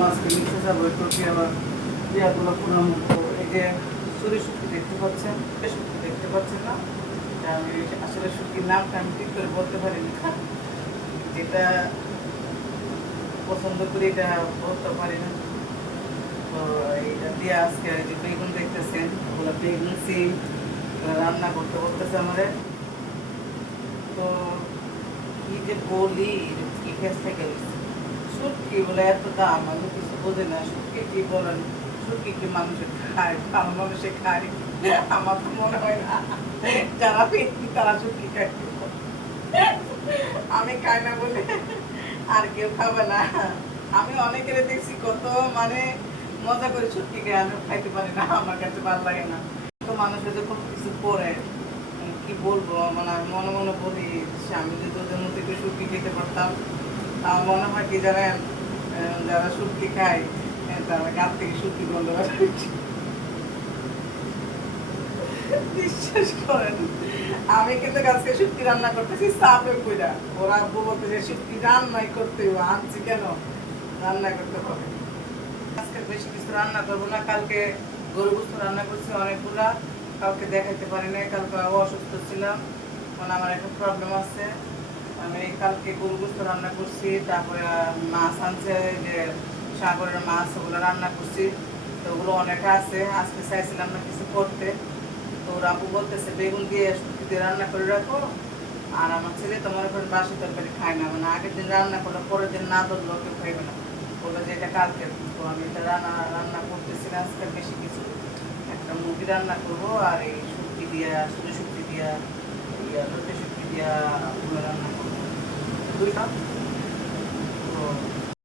মাছকে নিচে যাবো একটু আবার ইয়াগুলো পুরো এই যে চুরি শুটকি দেখতে পাচ্ছেন, শুটকি দেখতে পাচ্ছেন না? আমি আসলে শুটকির নামটা আমি ঠিক করে বলতে পারিনি, যেটা পছন্দ করি এটা বলতে পারি না। তো এইটা দিয়ে আজকে যে বেগুন দেখতেছেন ওগুলো বেগুন সিম রান্না করতে বলতেছে আমাদের। তো কি যে বলি, কি খেস থেকে শুটকি বলে এত দাম, আমি কিছু বোঝে না। শুটকি কি বলেন, শুটকি কি মানুষের খায়, ভালো মানুষে খায়? আমার তো মনে হয় না যারা পেটনি তারা শুটকি খায়। আমি খাই না বলে আর কেউ খাবে না। আমি অনেকের দেখছি কত মানে মজা করে শুটকি খায়, আমি খাইতে পারি না, আমার কাছে ভালো লাগে না। তো মানুষের যখন কিছু করে কি বলবো, মানে আমি মনে মনে বলি আমি যদি ওদের মধ্যে একটু শুটকি খেতে পারতাম। আমার মনে হয় কি জানেন, যারা শুটকি খায় তারা গাছ থেকে শুটকি গন্ধ বেরোচ্ছে। বিশ্বাস করেন, আমি কিন্তু আজকে শুটকি রান্না করতেছি চাপে কইরা। ওরা আব্বু বলতেছে শুটকি রান্নাই করতে হবে, আনছি কেন, রান্না করতে হবে। আজকে বেশি কিছু রান্না করবো না, কালকে গরু গোস্ত রান্না করছি অনেকগুলা, কাউকে দেখাইতে পারি না, কালকে অসুস্থ ছিলাম, মানে আমার একটা প্রবলেম আছে। আমি কালকে গরু গোস্ত রান্না করছি, তারপরে মাছ আনছে যে সাগরের মাছ, ওগুলো রান্না করছি। তো ওগুলো অনেক আছে, আজকে চাইছিলাম না কিছু করতে। তো ওর আব্বু বলতেছে বেগুন দিয়ে শুটকি দিয়ে রান্না করে রাখো। আর আমার ছেলে তো মনে করেন বাসি তরকারি খায় না, মানে আগের দিন রান্না করলে পরের দিন না ধরলো কেউ খাইবে না, বললো যে এটা কালকে। তো আমি এটা রান্না করতেছি না আজকে বেশি কিছু, একটা মুরগি রান্না করবো আর এই শুটকি দিয়া, শুধু শুটকি দিয়া, লোটে শুটকি দিয়া ওগুলো রান্না করবো দুইটা। তো